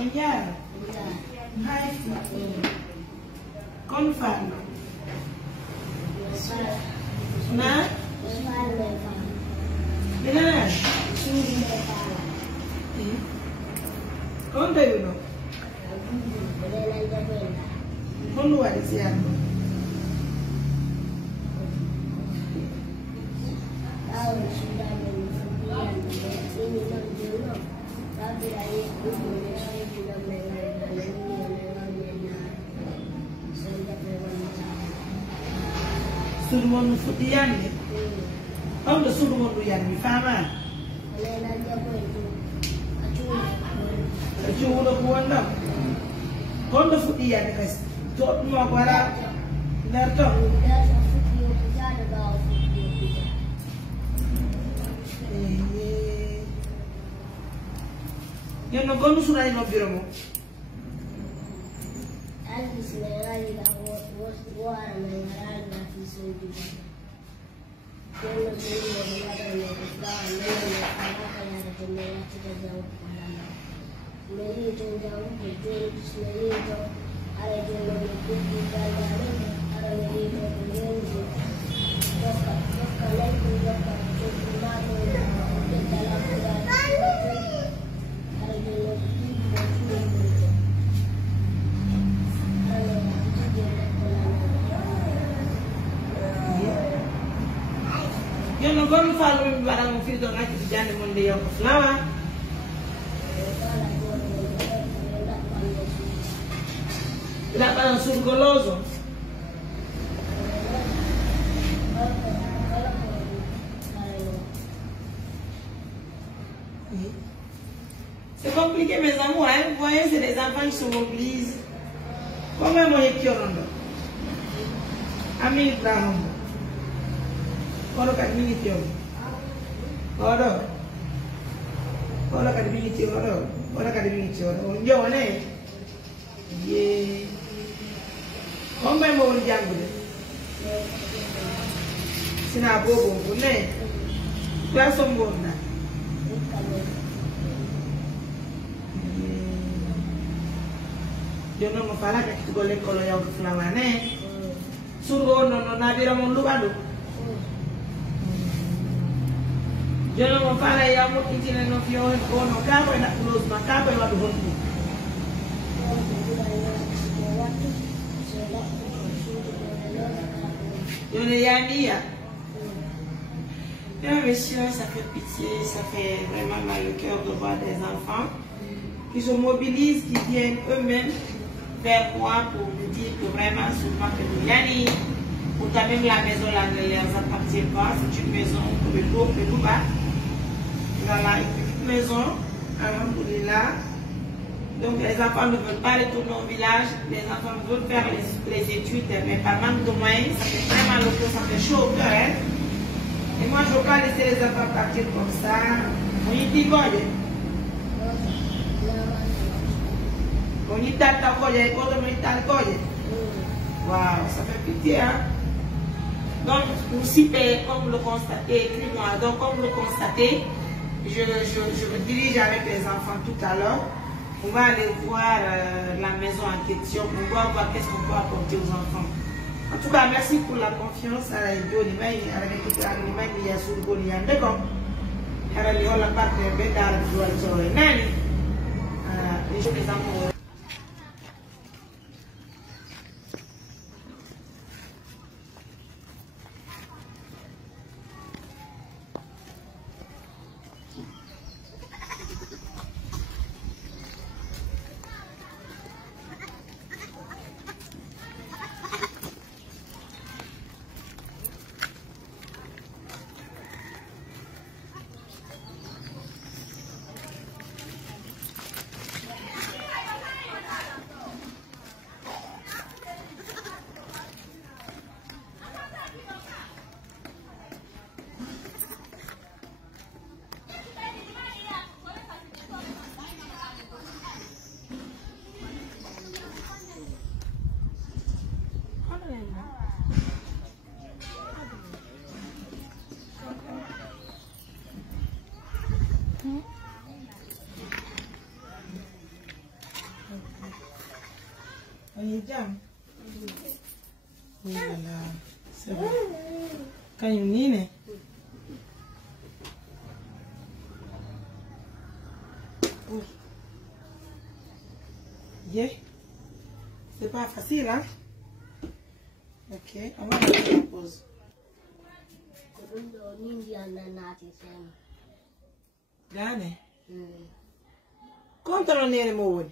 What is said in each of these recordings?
Onjara. Hai. Kon fan. Na? Bila. Kon tayo no. Kon luar di siang. Surmon futian ni. Kau dah surmon tu yang ni faham? Acu dah buat dah. Kau dah futian ni kas. Jod mau bara. Nerto. Yang nak kau sudah ini nak biramu. Yo no gono falo mi barang mo fildo ngati di jande mon de yo flower. La barang sul goloso. C'est compliqué mes amours, hein? Vous voyez, c'est des enfants qui se mobilisent. Comment moi je kiorondo? Ami Ibrahim. Kalau kat militer, kalau kat militer, kalau kat militer, jauh ni, ye, orang mau berjang boleh, sina bobo boleh, kelas sempurna. Jangan masalah kita boleh kalau yang selama ni, suruh nono nabi ramon lu alu. Jangan mafala ya mo kitine no fio kono kapo na close makapo wa duhonku. Yone yania. Bien monsieur, ça fait pitié, ça fait vraiment mal au cœur de voir des enfants qui se mobilisent, qui viennent eux-mêmes vers moi pour me dire que vraiment souvent que nous yani ou t'as même la maison là ne leur appartient pas, c'est une maison pour le tour de nous bas. Voilà, une petite maison, alhamdoulilah. Donc les enfants ne veulent pas retourner au village, les enfants veulent faire les études, mais par manque de moyens, ça fait très mal au cœur, ça fait chaud au cœur. Hein? Et moi je ne veux pas laisser les enfants partir comme ça. On y dit quoi? On y tape ta colle, on y tape quoi? Waouh, ça fait pitié, hein? Donc, aussi, comme le constatez, écris-moi, donc comme le constatez, je me dirige avec les enfants tout à l'heure. On va aller voir la maison en question. On va voir qu'est-ce qu'on peut apporter aux enfants. En tout cas, merci pour la confiance à la Johnny May, à la Johnny May, il y a sur le Goli en décom. À la Lyon, la part de Bédard, de Joël Soré. Nani, les jeunes amoureux. On y jam. Oui, voilà. C'est bon. Quand il y a oui. Yeah. C'est pas facile, hein? Ok, on va faire une pause. Gane? Contrôlez les mots.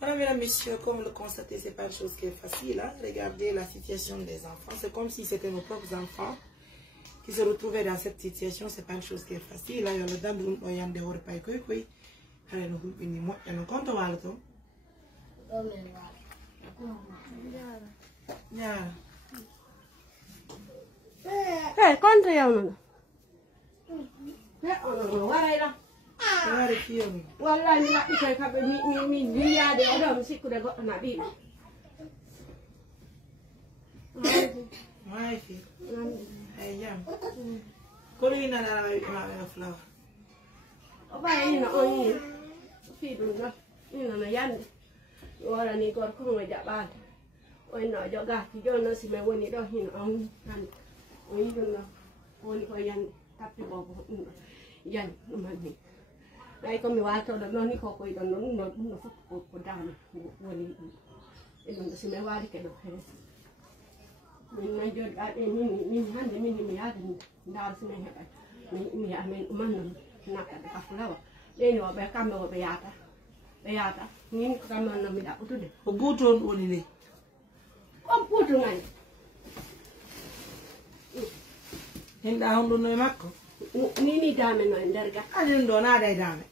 Voilà, mesdames, messieurs, comme vous le constatez, c'est pas une chose qui est facile. Hein? Regardez la situation des enfants. C'est comme si c'était nos propres enfants qui se retrouvaient dans cette situation. C'est pas une chose qui est facile. Là, il y a le dame qui a des hors pas quoi. Alors, nous comptons à l'autre. Hey, conta ya mana. Ya Allah, warai lah. Warai kiyomi. Wallahi ni laki kai kabe mi ya de ada mesti kuda go na bi. Mai fi. Ayam. Kolo ina na ma flower. Oba ini na oni. Fi dulu na. Ini na yan. Wala ni gor ko ngajak ban. Oi no joga ki jono si me woni do hin on kan. Oi jono. Woni ko yan tapi bobo. Yan mani. Đây con mèo ăn cho nó ní khó quay nó phức của đàn quần mình sẽ mèo ăn đi cái đồ hết mình ngay giờ đã mình ăn thì mình ăn thì đào sẽ mèo hết mình ăn mình ăn nạp cái cà phê đâu đây nó bé cam nó bé ata nhìn cam nó mình đã bút được bút luôn ôn đi không bút được này hiện tại không luôn nơi mắc Nini dame no enderga. Anh đừng na đây dame.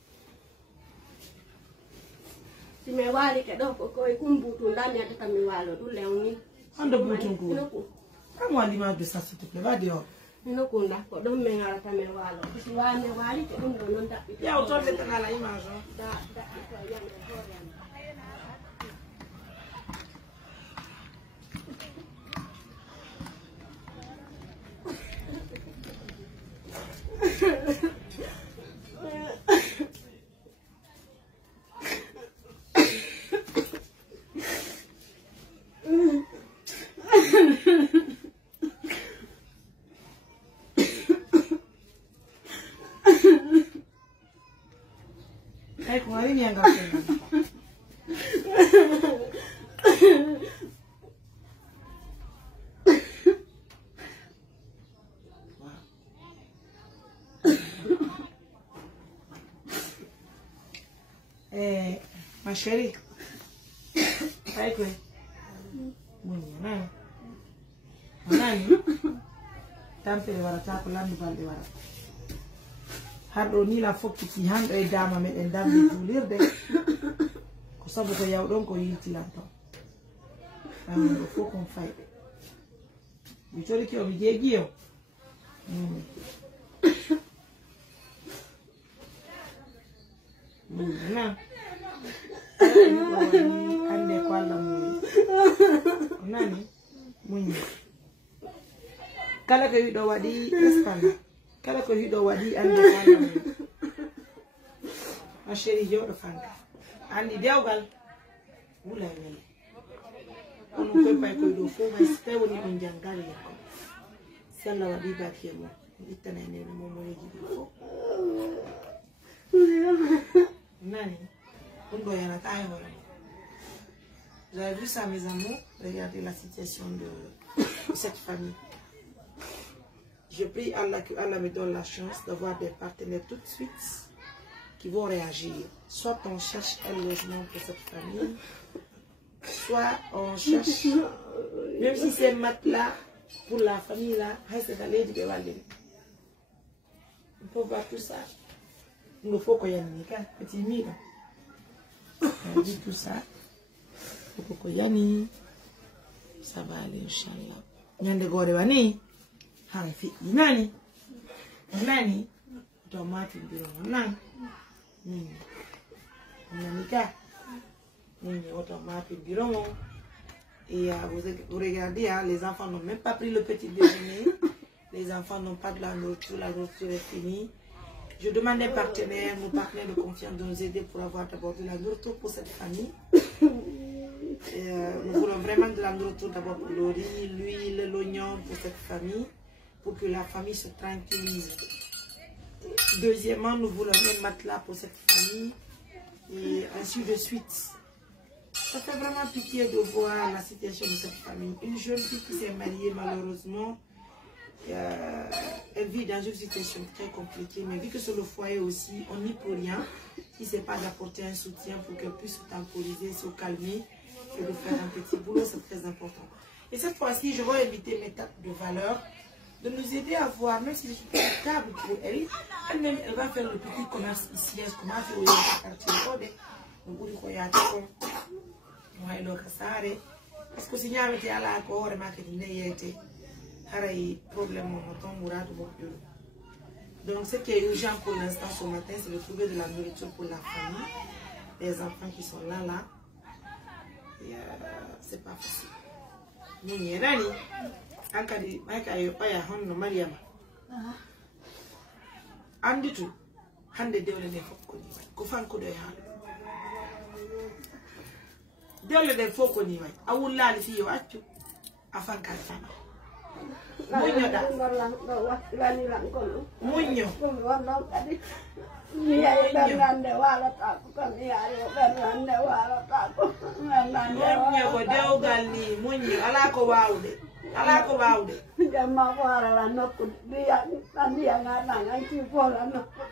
Si me wali ke do ko kumbutu ndani hata kama walo tu leo ni. Ando butu ngulu. Kama alima bisa s'il te plaît, va dehors. Ino kunda ko do me ngara kama walo. Si wali wali ke do ndo nda. Ya utoke tena la image. Da ko ya me horia. Ecco, ma vieni anche a ma chérie, fai qui. Nani? Tampe wara ta ko landu balde wara. Hardo ni la fokki ci hande e dama meden dambe julirde. Ko sabu ko yawdon ko yiltilanto. Am ko kon faybe. Mi tori ki o mi jeegi yo. Na. Ande ko alla mo. Nani? Munyi. Kala ko yido wadi Espagne. Kala ko yido wadi ande ko alla mo. Ma chérie yo do fanga. Andi dewgal. Wula ngene. Ono ko pay ko do fo ma stewo ni on jangal yakko. Sella wadi bakiye mo. Itane ne mo mo yeji fo. Nani? Vous avez vu ça, mes amours? Regardez la situation de cette famille. Je prie Allah que Allah me donne la chance d'avoir des partenaires tout de suite qui vont réagir. Soit on cherche un logement pour cette famille, soit on cherche, même si c'est matelas pour la famille là, c'est d'aller du Bévalé. On peut voir tout ça. Il nous faut qu'on y ait un petit mille. On dit tout ça. Il faut qu'on y ait. Ça va aller, Inch'Allah. Nyande gore wani. Hanfi. Nani? Nani? Tomati biro nani? Nanika. Nini otomati biro. Et vous regardez, hein, les enfants n'ont même pas pris le petit déjeuner. Les enfants n'ont pas de la nourriture est finie. Je demande à nos partenaires de confiance de nous aider pour avoir d'abord de la nourriture pour cette famille. Nous voulons vraiment de la nourriture d'abord pour le riz, l'huile, l'oignon pour cette famille, pour que la famille se tranquillise. Deuxièmement, nous voulons un matelas pour cette famille et ainsi de suite. Ça fait vraiment pitié de voir la situation de cette famille. Une jeune fille qui s'est mariée malheureusement, elle vit dans une situation très compliquée, mais vu que c'est le foyer aussi, on n'y peut rien. Si ce n'est pas d'apporter un soutien pour qu'elle puisse se temporiser, se calmer, et de faire un petit boulot, c'est très important. Et cette fois-ci, je vais inviter mes tables de valeur de nous aider à voir, même si je suis table pour elle, elle-même, elle va faire le petit commerce ici. Est-ce qu'on va faire au quartier parce que si ñaame te ala ko hore ma kadi neyete haray problème mo ton mourad mo yo. Donc ce qui est urgent pour l'instant ce matin, c'est de trouver de la nourriture pour la famille, les enfants qui sont là et c'est pas facile. Ni rani ankadi maka yo oya honno Mariama anditu hande dewle ne fokko ni ko fanko do yaa dole de foko ni way awullali fi yo accu afanka sama munyo da munyo Iya Bernande wala ta ko iya Bernande wala ta ko munyo ko dewgal ni munyo ala ko wawde jamma wala la nokku biya ngana nganti fola nokku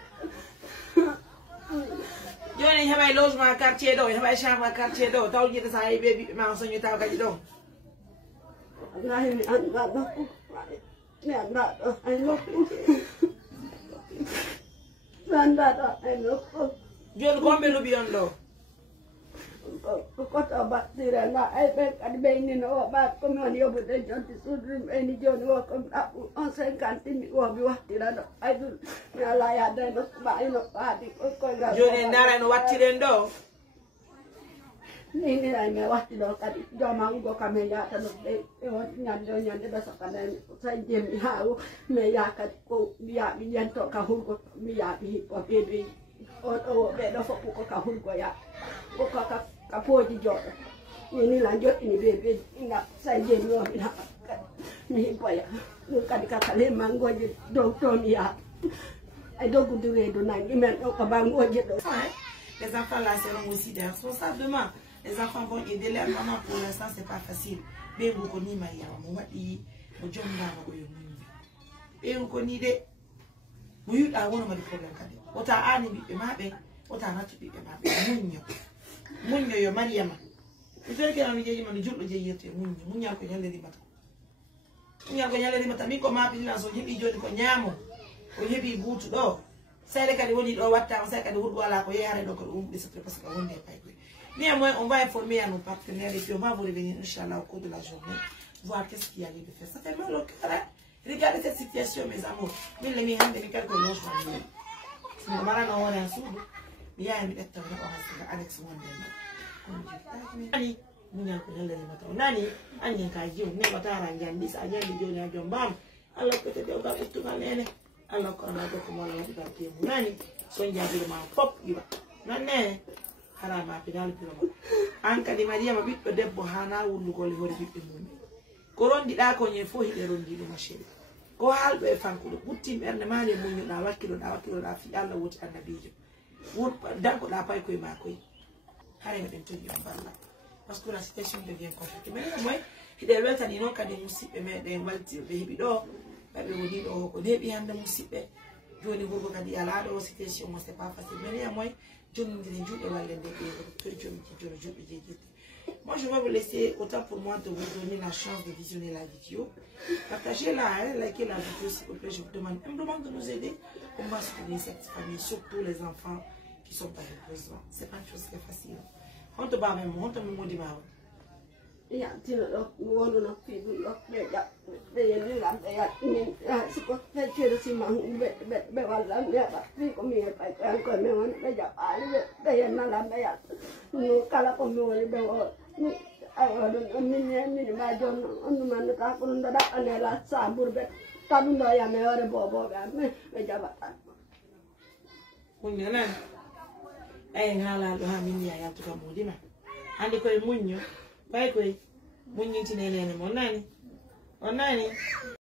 joni heɓay logement quartier ɗo heɓay chambre quartier ɗo taw jiɗa sa yi ɓe ma soñi taw kadi ɗon ngahi mi anda nokku mi anda ɗo ay nokku mi anda ɗo ay nokku joni komɓe luɓi on ɗo ko koto battire nga ay ɓe kadi ɓeynino o ɓa komi woni yoɓude jonti suudu ɓeyni joni o komi ɗaɓɓu on 50 mi womi wattira ɗo ay ɗum mi ala yadde nokku ma ino haadi koygal joni dara no wattiren ɗo ni ay mi watti ɗo kadi joma ugo kam e yata ɗo ɓe ñande o ñande ɓe sokane sa jemmi ha mi ya kadi ko mi yaaɓi yento ka hurgo mi yaaɓi hippo ɓeeɗoyi o ɗo ɓeɗo fof ko ka hurgo ya ko ka pooji joɗo ni la joɗɗini ɓe ina sa jemmi o ina mi hippoya ɗum kadi kaka lemangoje dow to mi yaha ay doggudu reedu nangi men ɗo ko bangoje ɗo. Les enfants là seront aussi des responsables demain. Les enfants vont aider leur maman. Pour l'instant, c'est pas facile. Mais vous connaissez Mariama, vous voyez, vous avez un vous connaissez, vous avez un problème. Vous avez un problème. Vous avez un problème. Munyo yo Mariama. Vous avez un problème. Vous avez un problème. Vous avez un problème. Vous avez un problème. Vous avez un problème. Vous avez un problème. O hebi buutu ɗo sele kadi woni ɗo wattama sele kadi hurgo ala ko yare ɗo ko ɗum ɗisatre parce que wonde pay koy néanmoins on va informer à nos partenaires et puis on va vous revenir inchallah au cours de la journée voir qu'est-ce qu'il y a lieu de faire. Ça fait mal au cœur, hein? Regardez cette situation mes amours min le mi hande mi quelque logement ni sino marano wona suudu mi yaha mi ɗetta mi heɓa hasiga annexe wonde ani muñal ko ñallanima taw nani añen ka jiw neɓatara jandi sa jandi joni ha joom mbam allah peut être dewgal ettugal nene alors qu'on a beaucoup moins de papier. Nani, son jabirement pop, you are. Nane, Harama, Pinal Piloma. Anka di Maria, ma bit de Bohana, would look all over the moon. Coron di Daco, you for him, the machine. Go out by Fanco, good team and the man, you know, what kilo, Rafi, Allah wood and a video. Wood, Daco, La Paco, Macquay. Harry went into your balla. Parce que la situation devient compliquée. Mais moi, il est là, il n'y a pas de musique, mais des multi, baby door. Ɓe woni ɗo ko deeɓi hannde musidɓe joni gurgo kadi ala ɗo situation mo c'est pas facile mais néanmoins jomidire juuɗe walle nde ɓeeɗo to jomiti jono juuɗe jejirde. Moi je vais vous laisser autant pour moi de vous donner la chance de visionner la vidéo. Partagez-la, hein, likez la vidéo s'il vous plaît, je vous demande. On me demande de nous aider. On va soutenir cette famille, surtout les enfants qui sont pas besoin. C'est pas une chose très facile. On te bat même, on te me dit ma ya tino do wonu no fi du do be yeni la be ya ni su ko fe chero si ma be wala ne ba fi ko mi pa ko me won be ja pa be yena la be ya no kala ko mi woni be o ayo don min ba jon on man ta ko ndo da anela sa burbe ta dum do ya me ore bobo ga me jabata munya nan ay ngala do ha min ya ya to ka mudima andi koy munyo bay koy munyi tinene mo nani onani